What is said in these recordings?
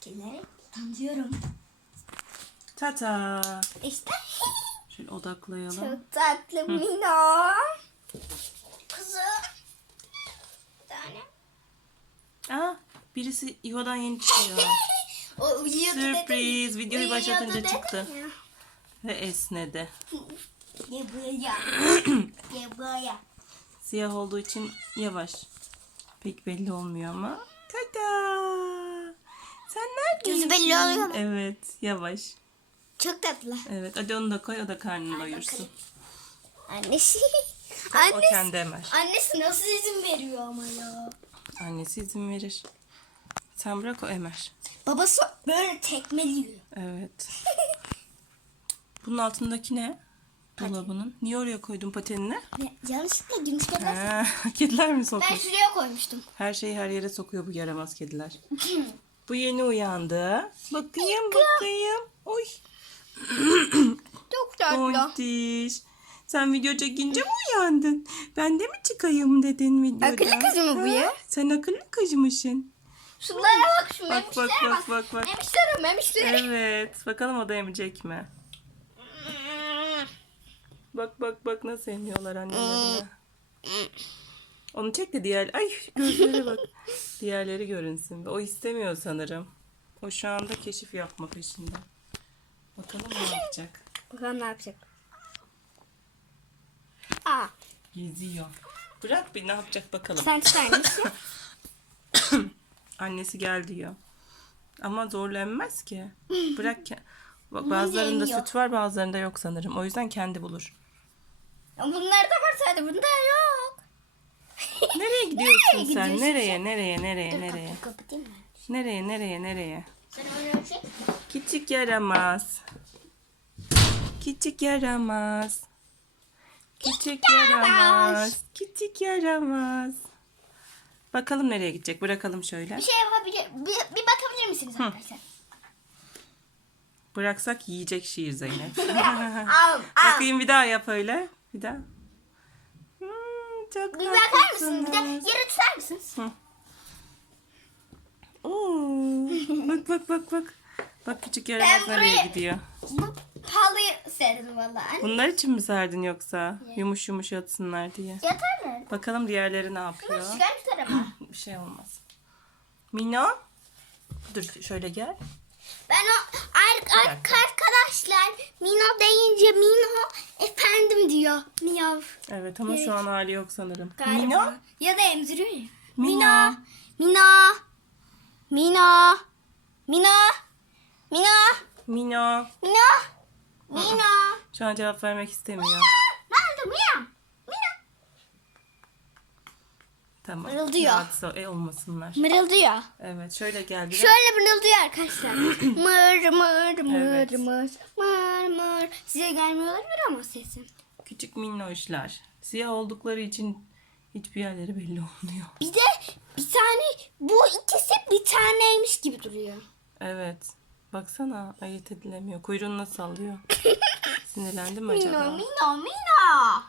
Kedileri tanıyorum. Tata. İşte Şöyle odaklayalım. çok tatlı Mino. Kızım. Bir tane. Aa, birisi yuvadan yeni çıkıyor. O uyuyordu dedim. Sürpriz. Videoyu Uyuyordu başlatınca dedim çıktı. ya. Ve esnedi. Gel buraya. Gel buraya. Siyah olduğu için yavaş. Pek belli olmuyor ama. Tata. Sen neredesin? Gözü belli oluyor mu? Evet, yavaş. Çok tatlı. Evet, hadi onu da koy, o da karnını doyursun. bakalım. Annesi. O Annesi. kendi emer. Annesi nasıl izin veriyor ama ya. Annesi izin verir. Sen bırak o emer. Babası böyle tekmeliyor. Evet. Bunun altındaki ne? Dolabının. Niye oraya koydun patenini? Ne, yanlışlıkla gümüş kadar. Ha, kediler mi Ben sokmuş? şuraya koymuştum. Her şeyi her yere sokuyor bu yaramaz kediler. Bu yeni uyandı. Bakayım bakayım. Oy. Çok tatlı. Tontiş. Sen video çekince mi uyandın? Ben de mi çıkayım dedin videodan? Akıllı kız mı bu ya? Sen akıllı kızmışsın. Şunlara bak şu Bak, memişlere bak, bak. bak, bak. Memişlere memişlere. Evet. Bakalım o da emecek mi? Bak bak bak nasıl emiyorlar annelerine. Onu çek de diğer... Ay gözlere bak. Diğerleri görünsün. O istemiyor sanırım. O şu anda keşif yapma peşinde. Bakalım ne yapacak. Bakalım ne yapacak. Aa, Geziyor. Bırak bir ne yapacak bakalım. sen tutar mısın? Annesi gel diyor. Ama zorla emmez ki. Bırak ki. Bak bazılarında süt var bazılarında yok sanırım. O yüzden kendi bulur. Bunlar da var sadece bunda yok. Nereye gidiyorsun sen? gidiyorsun Nereye, nereye, nereye, Dur nereye? kapıyı kapatayım mı? Nereye, nereye, nereye? Sen. Küçük yaramaz. Küçük yaramaz. Küçük yaramaz. Küçük yaramaz. Bakalım nereye gidecek? Bırakalım şöyle. Bir şey yapabilir, bir, bir bakabilir misiniz arkadaşlar? Bıraksak yiyecek şiir Zeynep. Al, al. Bakayım bir daha yap öyle. Bir daha. Çok Bir bakar mısın? Bir de yere tutar mısınız? Oo, bak bak bak bak. Bak küçük yaramaz Ben nereye buraya- gidiyor. Bu halıyı serdim valla. Bunlar için mi serdin yoksa? Yumuş yumuş yatsınlar diye. Yatar mı? Bakalım diğerleri ne yapıyor. Çıkar şu tarafa. Bir şey olmaz. Mino. Dur şöyle gel. Ben o ar- ar- arkadaşlar Mino deyince Mino efendim diyor. Miyav. Evet ama şu an hali yok sanırım. Galiba. Mino. Ya da emziriyor ya. Mino. Mino. Mino. Mino. Mino. Mino. Mino. Mino. Şu an cevap vermek istemiyor. Mino? Mino. Tamam. Mırıldıyor. Rahatsız e, olmasınlar. Mırıldıyor. Evet şöyle geldi. Şöyle mırıldıyor arkadaşlar. mır mır mır Evet. mır mır mır. Size gelmiyor olabilir ama sesim. Küçük minnoşlar. Siyah oldukları için hiçbir yerleri belli olmuyor. Bir de bir tane bu ikisi bir taneymiş gibi duruyor. Evet. Baksana ayırt edilemiyor. Kuyruğunu nasıl sallıyor? Sinirlendi mi acaba? Mino Mino. Mino,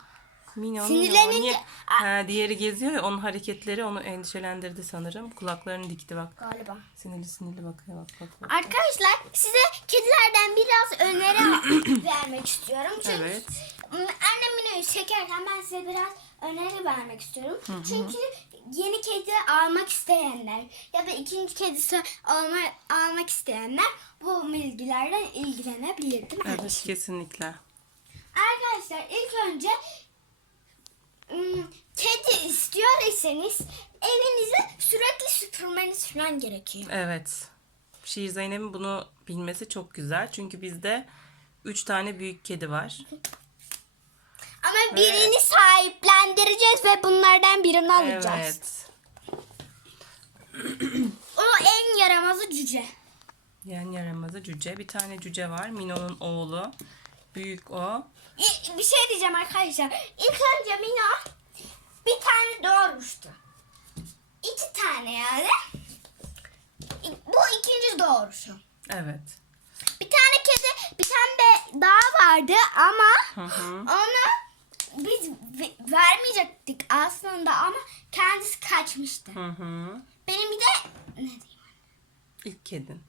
Sinirlenince- Mino. Niye? Ha, diğeri geziyor ya onun hareketleri onu endişelendirdi sanırım. Kulaklarını dikti bak. Galiba. Sinirli sinirli bakıyor bak bak bak. Arkadaşlar size kedilerden biraz öneri vermek istiyorum. Çünkü Evet. annem Mino'yu çekerken ben size biraz öneri vermek istiyorum. Çünkü yeni kedi almak isteyenler ya da ikinci kedisi alma, almak isteyenler bu bilgilerden ilgilenebilir değil mi? Evet kesinlikle. Arkadaşlar ilk önce kedi istiyor iseniz evinizi sürekli süpürmeniz falan gerekiyor. Evet. Şiir Zeynep'in bunu bilmesi çok güzel. Çünkü bizde 3 tane büyük kedi var. Ama birini sahiplendireceğiz ve bunlardan birini alacağız. Evet. O en yaramazı cüce. Yani yaramazı cüce. Bir tane cüce var. Mino'nun oğlu. Büyük o. Bir şey diyeceğim arkadaşlar. İlk önce Mina bir tane doğurmuştu. İki tane yani. Bu ikinci doğuruşu. Evet. Bir tane kedi, bir tane de daha vardı ama Hı hı. onu biz ve- vermeyecektik aslında ama kendisi kaçmıştı. Hı hı. Benim bir de ne diyeyim? İlk kedin.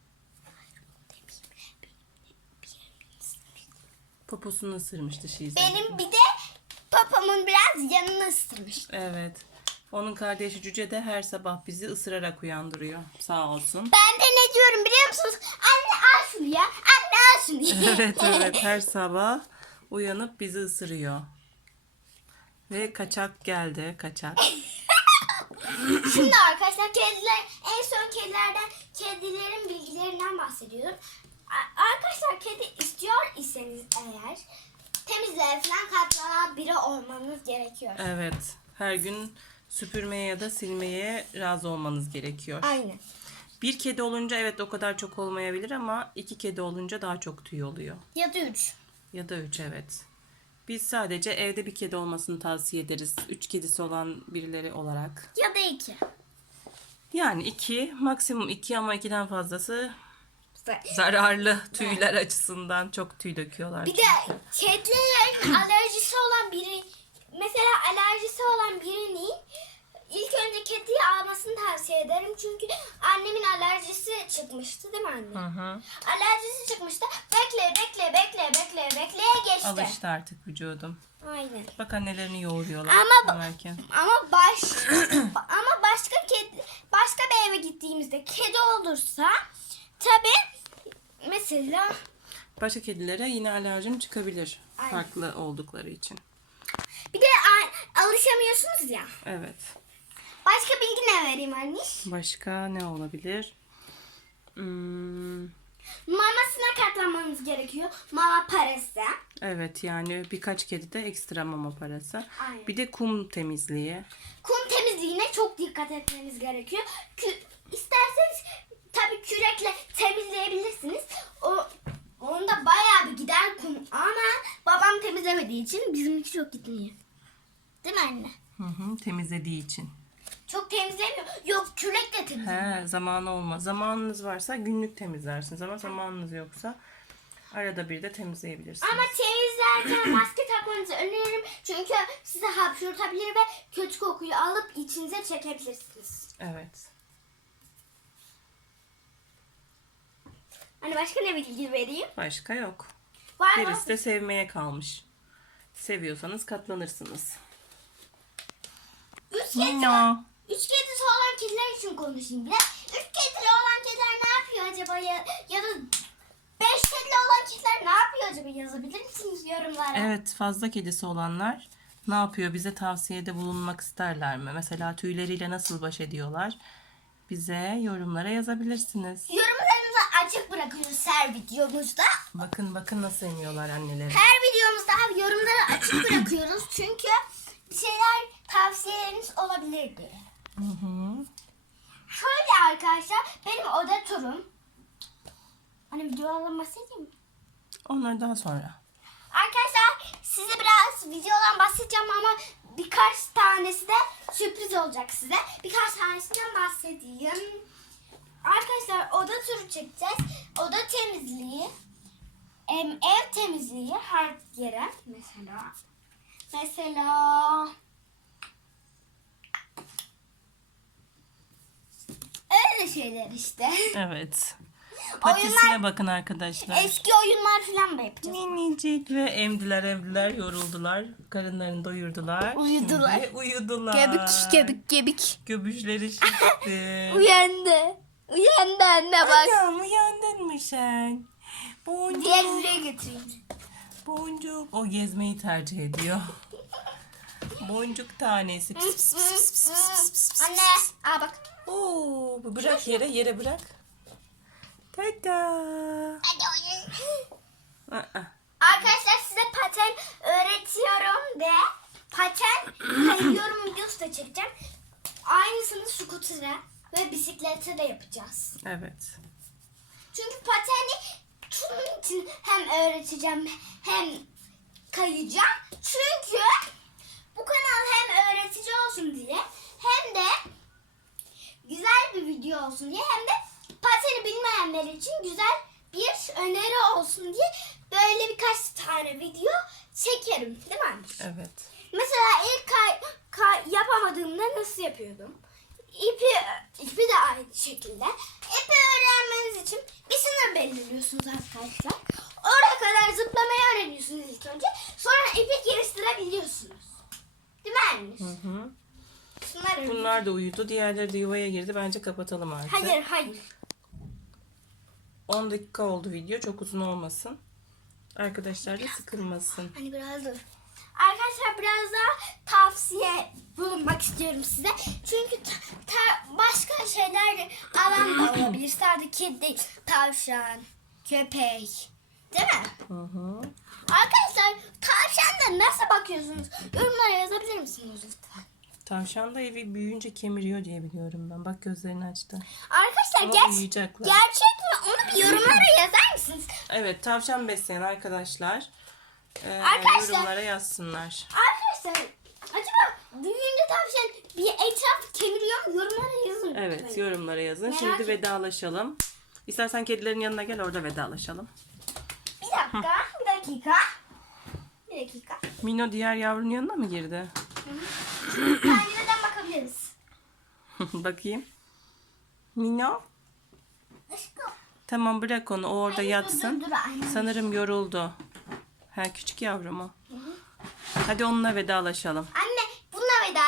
Poposunu ısırmıştı Şize. Benim bir de papamın biraz yanını ısırmış. Evet. Onun kardeşi Cüce de her sabah bizi ısırarak uyandırıyor. Sağ olsun. Ben de ne diyorum biliyor musunuz? Anne al şunu ya. Anne al şunu ya. Evet evet her sabah uyanıp bizi ısırıyor. Ve kaçak geldi kaçak. Şimdi arkadaşlar kediler en son kedilerden kedilerin bilgilerinden bahsediyorum. Arkadaşlar kedi iseniz eğer temizliğe falan katlanan biri olmanız gerekiyor. Evet her gün süpürmeye ya da silmeye razı olmanız gerekiyor. Aynen. Bir kedi olunca evet o kadar çok olmayabilir ama iki kedi olunca daha çok tüy oluyor. Ya da üç. Ya da üç evet. Biz sadece evde bir kedi olmasını tavsiye ederiz. Üç kedisi olan birileri olarak. Ya da iki. Yani iki, maksimum iki ama ikiden fazlası zararlı tüyler açısından çok tüy döküyorlar. Bir de kedilerin alerjisi olan biri mesela alerjisi olan birinin ilk önce kediyi almasını tavsiye ederim. Çünkü annemin alerjisi çıkmıştı değil mi anne? Hı hı. Alerjisi çıkmıştı. Bekle bekle bekle bekle bekleye geçti. Alıştı artık vücudum. Aynen. Bak annelerini yoğuruyorlar. Ama- emerken. Ama baş ama başka kedi başka bir eve gittiğimizde kedi olursa tabi mesela Başka kedilere yine alerjim çıkabilir. Aynen. Farklı oldukları için. bir de a- alışamıyorsunuz ya. Evet. Başka bilgi ne vereyim anne? Başka ne olabilir? Hmm, Mamasına katlanmanız gerekiyor. Mama parası. evet yani birkaç kedi de ekstra mama parası. Aynen. Bir de kum temizliği. Kum temizliğine çok dikkat etmeniz gerekiyor. Kü- isterseniz tabii kürekle temizleyebilirsiniz. O onda bayağı bir gider kum ama babam temizlemediği için bizimki çok gitmiyor. Değil mi anne? Hı hı, temizlediği için. Çok temizlemiyor. Yok kürek de temizlemiyor. He, zamanı olmaz. Zamanınız varsa günlük temizlersiniz ama zamanınız yoksa arada bir de temizleyebilirsiniz. Ama temizlerken maske takmanızı öneririm. Çünkü size hapşırtabilir ve kötü kokuyu alıp içinize çekebilirsiniz. Evet. Hani başka ne bilgi vereyim? Başka yok. Var mı? Gerisi de sevmeye kalmış. Seviyorsanız katlanırsınız. Üç kedi, üç kedisi olan kediler için konuşayım biraz. Üç kedili olan kediler ne yapıyor acaba ya, ya da beş kedili olan kediler ne yapıyor acaba yazabilir misiniz yorumlara? Evet fazla kedisi olanlar ne yapıyor? Bize tavsiyede bulunmak isterler mi? Mesela tüyleriyle nasıl baş ediyorlar? Bize yorumlara yazabilirsiniz. Yorumlarınızı açık bırakıyoruz her videomuzda. Bakın bakın nasıl emiyorlar anneleri. Her videomuzda yorumları açık bırakıyoruz çünkü bir şeyler tavsiyeleriniz olabilir diye. Hı hı. Şöyle arkadaşlar benim oda turum. Hani videolardan bahsedeyim mi? Onlar daha sonra. Arkadaşlar size biraz videodan bahsedeceğim ama birkaç tanesi de sürpriz olacak size. Birkaç tanesinden bahsedeyim. Arkadaşlar oda turu çekeceğiz. Oda temizliği, em, ev temizliği her yere mesela. Mesela öyle şeyler işte. Evet. Patisine bakın arkadaşlar. Eski oyunlar falan da yapacağız. Minicik ve emdiler emdiler yoruldular. Karınlarını doyurdular. Uyudular. Şimdi uyudular. Gebik gebik gebik. Göbüşleri şişti. Uyandı. Uyandı anne bak. Anam uyandın mı sen? Boncuk. Diğer buraya götüreyim. Boncuk. O gezmeyi tercih ediyor. Boncuk tanesi. Pis, pis, pis, pis, pis, pis, pis, pis. Anne. Aa bak. Oo, bırak yere yere bırak. Tada. Hadi. Aa, Arkadaşlar size paten öğretiyorum ve paten kayıyorum videosu da çekeceğim. Aynısını skutere ve bisiklete de yapacağız. Evet. Çünkü pateni şunun için hem öğreteceğim hem kayacağım. Çünkü bu kanal hem öğretici olsun diye hem de güzel bir video olsun diye hem de pateni bilmeyenler için güzel bir öneri olsun diye böyle birkaç tane video çekerim değil mi anne? Evet. Mesela ilk kay, kay- yapamadığımda nasıl yapıyordum? İpi, ipi de aynı şekilde. İpi öğrenmeniz için bir sınır belirliyorsunuz arkadaşlar. Oraya kadar zıplamayı öğreniyorsunuz ilk önce. Sonra ipi yarıştırabiliyorsunuz. Değil mi Ermiş? Hı hı. Bunlar da uyudu. Diğerleri de yuvaya girdi. Bence kapatalım artık. Hayır hayır. 10 dakika oldu video. Çok uzun olmasın. Arkadaşlar da sıkılmasın. Hani biraz dur. Arkadaşlar biraz daha tavsiye bulunmak istiyorum size. Çünkü alan da olabilir. Sadece kedi, tavşan, köpek. Değil mi? Hı hı. Arkadaşlar tavşanlara nasıl bakıyorsunuz? Yorumlara yazabilir misiniz lütfen? Tavşan da evi büyüyünce kemiriyor diye biliyorum ben. Bak gözlerini açtı. Arkadaşlar Ama ger- uyuyacaklar. gerçek mi? Onu bir yorumlara yazar mısınız? Evet tavşan besleyen arkadaşlar, e, Arkadaşlar- yorumlara yazsınlar. Arkadaşlar büyüyünce tavşan bir etraf kemiriyor mu? Yorumlara yazın. Evet lütfen. yorumlara yazın. Merak Şimdi vedalaşalım. İstersen kedilerin yanına gel orada vedalaşalım. Bir dakika, bir dakika. Bir dakika. Mino diğer yavrunun yanına mı girdi? Pencereden bakabiliriz. Bakayım. Mino. Aşkım. Tamam bırak onu o orada Hayır, yatsın. Dur, dur, anne. Sanırım yoruldu. Ha küçük yavrum o. Hadi onunla vedalaşalım. Anne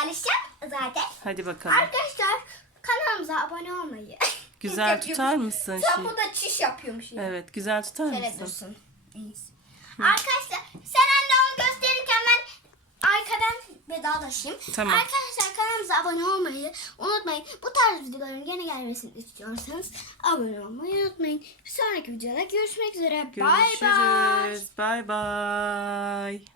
bununla vedalaşacağım zaten. Hadi bakalım. Arkadaşlar kanalımıza abone olmayı. Güzel tutar mısın? Sen Şey? bu da çiş yapıyormuş. yine. Evet güzel tutar Şöyle mısın? dursun. Arkadaşlar sen anne onu gösterirken ben arkadan vedalaşayım. Tamam. Arkadaşlar kanalımıza abone olmayı unutmayın. Bu tarz videoların gene gelmesini istiyorsanız abone olmayı unutmayın. Bir sonraki videoda görüşmek üzere. Bye bye. Görüşürüz. Bye bye.